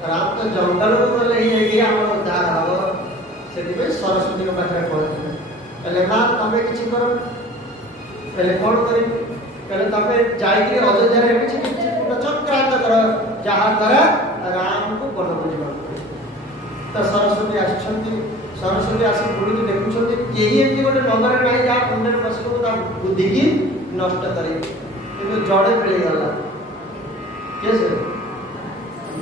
राम तो जंगल को गले ही आम उद्धार हम से सरस्वती पाखे कहते माँ तुम्हें किसी कर कौन कर तुम जाकि अयोध्या चक्रांत कर जहाँ द्वारा राम को वन बुझा तो सरस्वती सरस्वती आस बुढ़ी देखुं कहीं एमती गोटे नगर ना जहाँ पुण्य बसको बुद्धि की नष्ट करे जड़े मिलगला किए से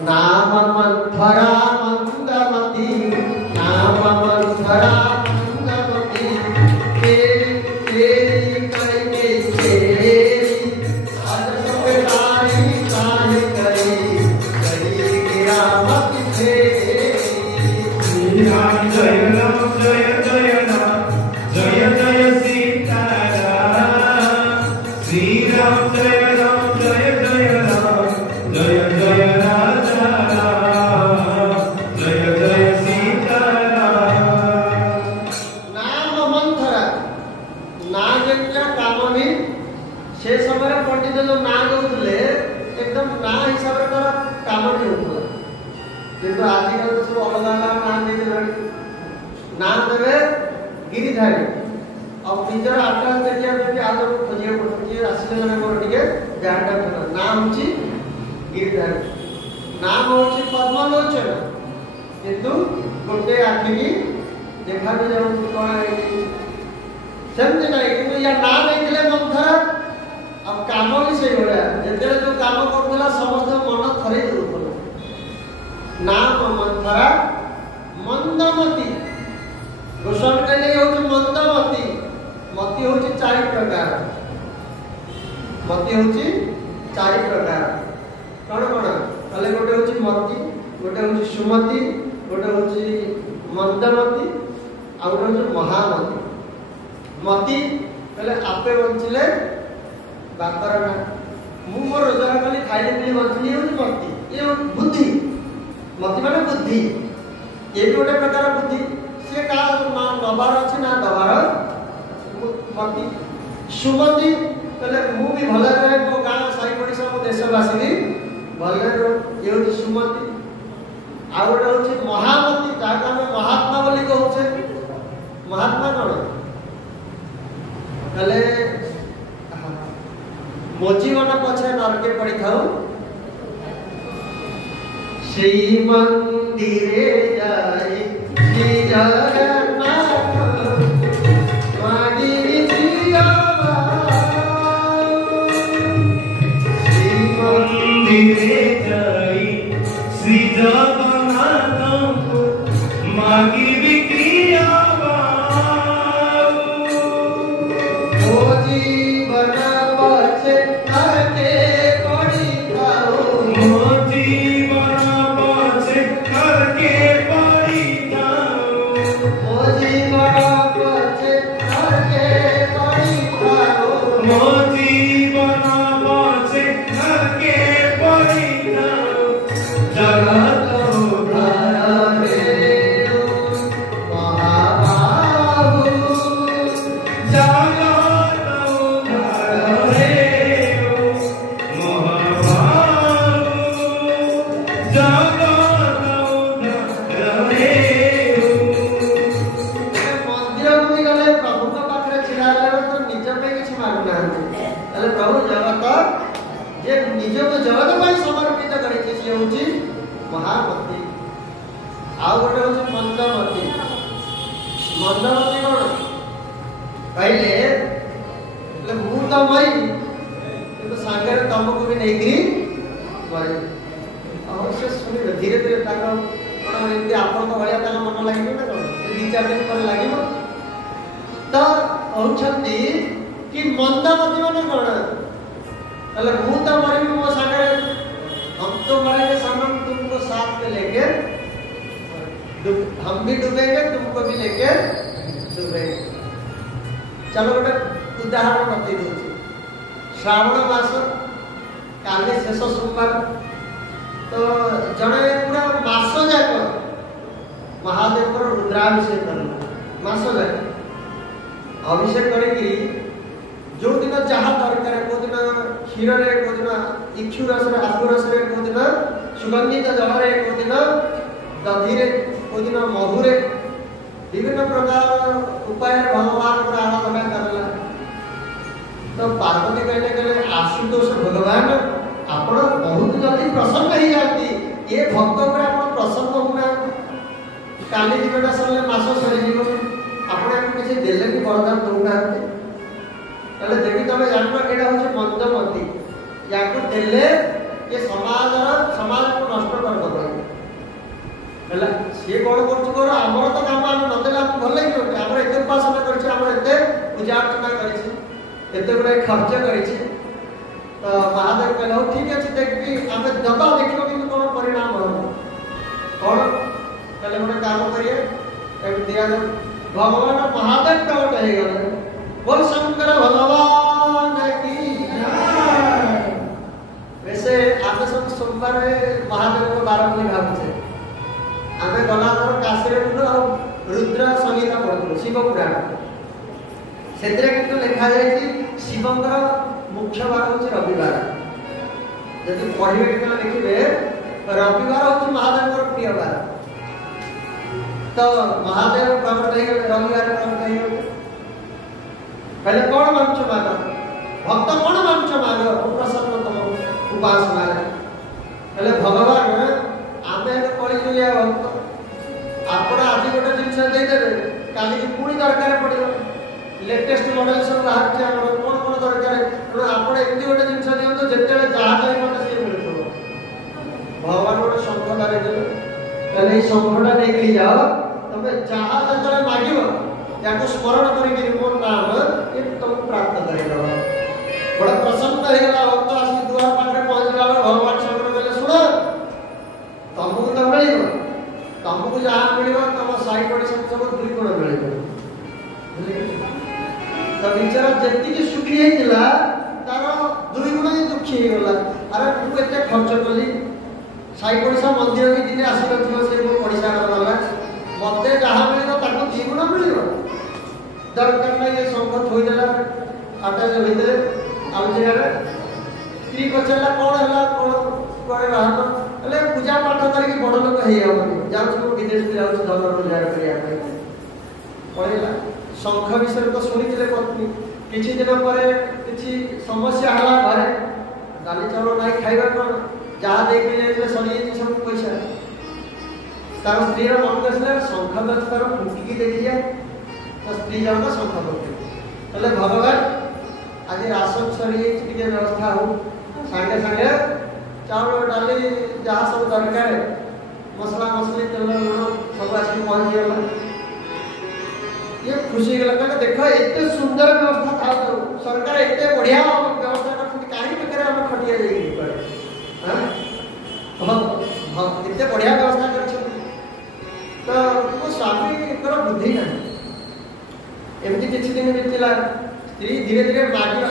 नाम मंथरा मंदमती नाम मंथरा मंदमती तेरी तेरी करके तेरी आज सब तारी तारी करे करी गिरा मत तेरी राम जय जय राम जय जय सीताराम श्री राम जय जय राम जय जय राजा राम जय जय सीताराम। नाम मंथरा ना जगह काम भी से समय पंडित जो ना दौले एकदम ना हिसाब से तार काम नहीं होता किंतु आजिकल तो सब अलग अलग नाम दे नाम देवे गिरिधारी अब निजर आकाश देखिए देखिए आज खोजिए पड़े आसिले जन मोर टिके ध्यान रखना नाम होची गिरिधारी नाम होची पद्मलोचन किंतु गोटे आखि की देखा भी जाऊँ कौन सेमती नहीं किंतु या नाम नहीं मंथरा अब काम भी से जो काम करूला समस्त मन थरे दूर नाम मंथरा मंदमती गोस्वामी कहले होची मंदमती मती होची चारि प्रकार मती होची चारि प्रकार कौन कौन कहले गोटे होची मती गोटे होची सुमती गोटे होची मंदमती आ गोटे होची महामती मती कहले आपे बंचिले बापर ना मु मोर रोजगार कली खाइले पिली बंचिली होची मती ये बुद्धि मती माने बुद्धि ये भी गोटे प्रकार बुद्धि से का नबार अच्छे ना दबार मती सुमति कहले मु भी भले रहे मो गाँ साई पड़िशा मो देशवासी भी भले ये होची सुमति आ गोटे होची महामती जहाँ आम महात्मा बोली कहूचे महात्मा कौन कहले मो जीवन पछे नरके पड़ी थाऊ श्री मंदिरे जाई श्री जगन्नाथ मागी जियावा श्री मंदिरे जाई श्री जगन्नाथ मागी बिक्रियावा ओ जीवन पछे नरके पड़ी थाऊ मो जीवन पछे नरके पड़ी थाऊ ओ जीवन पछे नरके पड़ी थाऊ मो जीवन पछे नरके पड़ी थाऊ जगत उद्धार हेतु महाबाहु जगत उद्धार हेतु महाबाहु जगत उद्धार हेतु। मंदिर को भी गले प्रभु का पाखरे छिड़ा गले तो निज पे किछि मानु ना गले प्रभु जगत जे निज को जगत में समर्पित करे से होची महामती आ गोटे होची मंदमती मंदमती कोन कहले मु तो मई किंतु सांगे तुमको भी नहीं गिरी मई अवश्य सुनि धीरे धीरे ताको कोन एमती आपन को भलिया ताको मन लागिबो ना कोन दी चार दिन पर लागिबो तो कहउछंती कि मंदमती माने कोन अले मु तो मरी मो सांगे हम तो मरेंगे सामान तुमको साथ में लेके हम भी डूबेंगे तुमको भी लेके डूबेंगे। चलो गोटे उदाहरण बतई दूसरी श्रावण मास काले शेष सोमवार तो जड़े पूरा मास जाक महादेव रुद्राभिषेक करना मास जाक अभिषेक करी जो दिन जहाँ दरकार को दिन क्षीर को दिन इक्षु रस आखु रस को दिन सुगंधित जल कोदिन दधि कोदिन महुरे विभिन्न प्रकार उपाय भगवान आराधना करला। तो पार्वती कहले आशुतोष भगवान आपण बहुत जल्दी प्रसन्न ही जाती ये भक्त पर आपण प्रसन्न होना काली दिनटा सरले मास सरी जीव आपण किसी देले भी वरदान दउना तले देवी तबे जानबा केडा होचे मंदमती याको देले ये समाज को नष्ट कर दबो हला से कोन करछ कर हमर तो काम हम नदेला भल लागि हमर एते उपासना करछ हमर एते पूजा अर्चना करछ एते बड़े खर्च करछ तो महादेव कहलो ठीक अछि देखबी हम दबा देखियो कि कोन परिणाम हो कोन कहले गोटे काम करिए एक दिया भगवान महादेव का गोटे हे गले बोल शंकर भगवान की जय। वैसे आप सब सोमवार महादेव को 12 बजे भाबुछे आमे गला धर काशरे रुद्र संगीता पढु शिव पुराण सेतरे किंतु लिखा जाय कि शिवंकर मुख्य बार होची रविवार यदि पढिबे केला देखिबे रविवार होची महादेव को प्रिय बार तो महादेव प्रकट हे गले रविवार प्रकट हे गले पहले कौन मांगछ माग भक्त कौन मांगछ माग प्रसन्न तम उपासना पहले भगवान आमे कली जुलिया भक्त आपण आज गोटे जिंस दे देबे काली की पूरी दरकार पड़ियो लेटेस्ट मॉडल सब बाहर के हमर कोन कोन दरकार तो आपण एति गोटे जिंस दियंतो जेते जहा जाय मते से मिलतो भगवान गोटे शंख धरे देले पहले ई शंखटा नेकली जाओ तबे जहा जतले मागिबो याको स्मरण करी मोर नाम ये तुम प्राप्त करेलो बड़ा प्रसन्न हे गला भक्त आसी दुआर पाखरे पहुंचला भगवान शंकर कहले सुनो तुमको तो मिलिबो तुमको जहा मिलिबो तम साई पड़ी सब दुई गुण मिलिबो तो विचार जति की सुखी हेला तार दुई गुण ही दुखी हे गला अरे तू एते खर्च कली साई पड़ीसा मंदिर भी दिने आसी नथियो से मो पड़ीसा गला मते जहा मिलिबो ताको दी गुण मिलिबो दरकार नै ये शंख थोई देला आटा जे भीतर आउजेला स्त्री पचला कोन हला कोन करे बाहर अले पूजा पाठ करी बड़ लोक हे हमनी जाउ सब विदेश में जाउ धर्म रोजगार करिया पई पळेला शंख विषय तो सुनिथिले पत्नी किछि दिन परे किछि समस्या हला घरे दाली चावल नाही खाइबा कोन जहा देखि ले सरी सब पैसा तार स्त्री रो मन कसले शंख गछ तार फुकी की देखि जा तो स्त्री जन शंख पके तले भगवान आज राशन सरी टिके व्यवस्था हो संगे संगे चावल डाली जहा सब दरकार मसला मसली तेल लूण सब आसी पहुंच गला ये खुशी गला का देखो इतने सुंदर व्यवस्था था तो सरकार इतने बढ़िया व्यवस्था करथि काहे बेकर हम खटिया जाई पर हां हम इतने बढ़िया व्यवस्था करछ तो वो स्वामी कर बुद्धि ना एमती किछि दिन बितिला स्त्री धीरे धीरे मागिया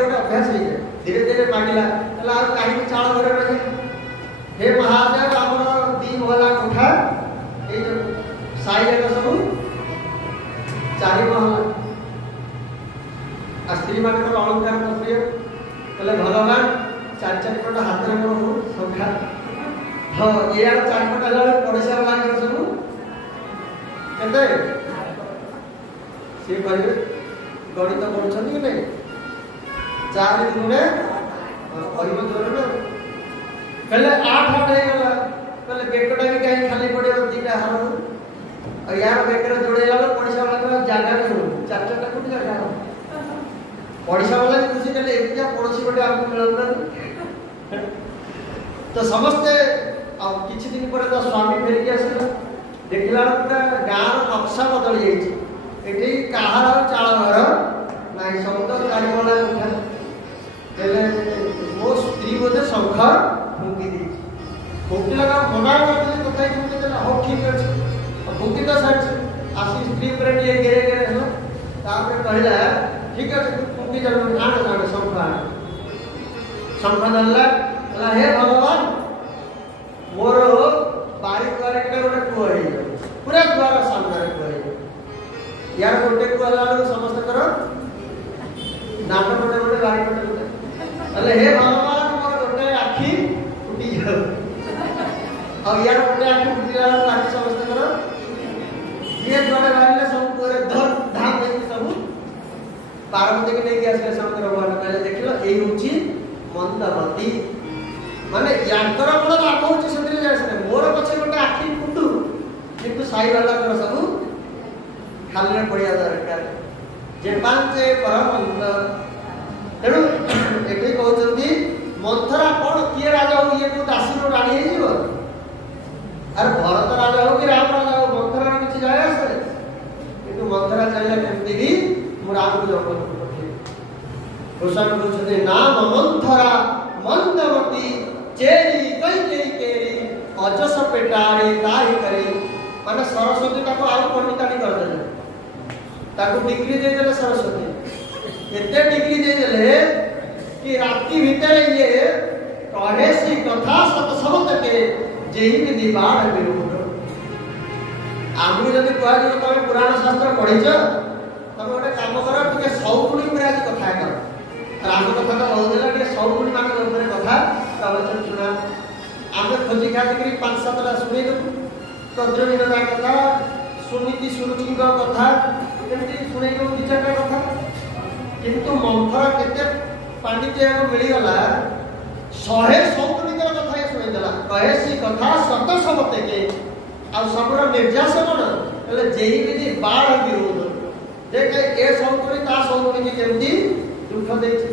गोटे अभ्यास हो जाए धीरे धीरे मागिला तला कहीं चाल घर रहे हे महादेव आमर दी महला कोठा ए साई जगह सब 4 महला आ स्त्री मान अलंकार प्रिय तले भगवान 4 पट हाथ में हो संख्या हाँ ये 4 पट हला पड़ोसा वाला घर सब केते से कहबे गणित पढ़ुछन कि नहीं 4 दिन में कहबो जोर न कहले 8 हे गला कहले बेकटा भी कहीं खाली पड़े दीटा हार और यार बेकर जोड़ेला पड़ोसा वाला जागा नहीं 4 कोटी जागा पड़ोसा वाला खुशी कहले एकजा पड़ोसी बटे आपको मिलना तो समझते अब किछि दिन पर तो स्वामी फेर के आसला देखला गाँव नक्शा बदल जाई एठी काहार चाळ घर नाही शब्द गाड़ी वाला उठा तेले वो स्त्री बोले शंख फुंकी दी फुंकी लगा मना करते कथाई फुंकी देला हो ठीक अछि फुंकी तो सच आसी स्त्री पर ये गेरे गेरे हला तापर कहला ठीक अछि फुंकी जरूर आने जाने शंख दल्ला हे भगवान मोर बारी द्वार के गोटे कुआ हे पूरा द्वार सामने कुआ हे यार गोटे को हला समस्त करो नाम गोटे गोटे बारी गोटे गोटे अले हे भगवान मोर गोटे आखी फुटी जाओ यार गोटे आखि फुटिला आखि समस्त कर ये जोड़े बाहर सब पूरे धर धाम देके सब पार्वती के नहीं आसे शंकर भगवान कहले देखिलो एई होची मंदमती माने यांकर बड़ लाभ होची सतरे जायस मोर पछे गोटे आखि फुटू किंतु साई वाला कर सब खाली पड़िया दरकार जे पांचे परमंद तेणु एठी कहउछंती मंथरा कोन किए राजा हो ये को दासी राणी हे जीव अरे भरत राजा हो कि राम राजा हो मंथरा किछि जाय आसे किंतु मंथरा चले केमती भी मु राम को जपन करथि गोसाई कहउछंती नाम मंथरा मंदमती चेरी कई केरी अजस पेटारे ताही करी माने सरस्वती ताको आउ पंडितानी कर देले ताको डिग्री दे देले सरस्वती एते डिग्री दे देले कि रात्रि भीतर ये कहे सी कथा सत शब्द के जेहि विधि बाण विरोध आमु जदि कहै जे तमे पुराण शास्त्र पढिछ तमे ओटे काम करो ଟିକେ सौगुणी पर आज कथा कर राम कथा तो हो देला ଟିକେ सौगुणी मान ऊपर कथा प्रवचन सुना आमे खोजी खाती करी 5-7 टा सुनै दउ तद्रविना कथा सुनीति सुरुचि कथा एमती सुनै दउ 2-4 टा कथा किंतु मंथरा केते पांडित्य को मिली गला 100 सौगुणी कथा ये सुनै देला कहे सी कथा सत शब्द के आ सबरा निर्यास कोन એટલે जेही विधि बाण विरोध देखे ए सौगुणी ता सौगुणी के केमती दुख देछि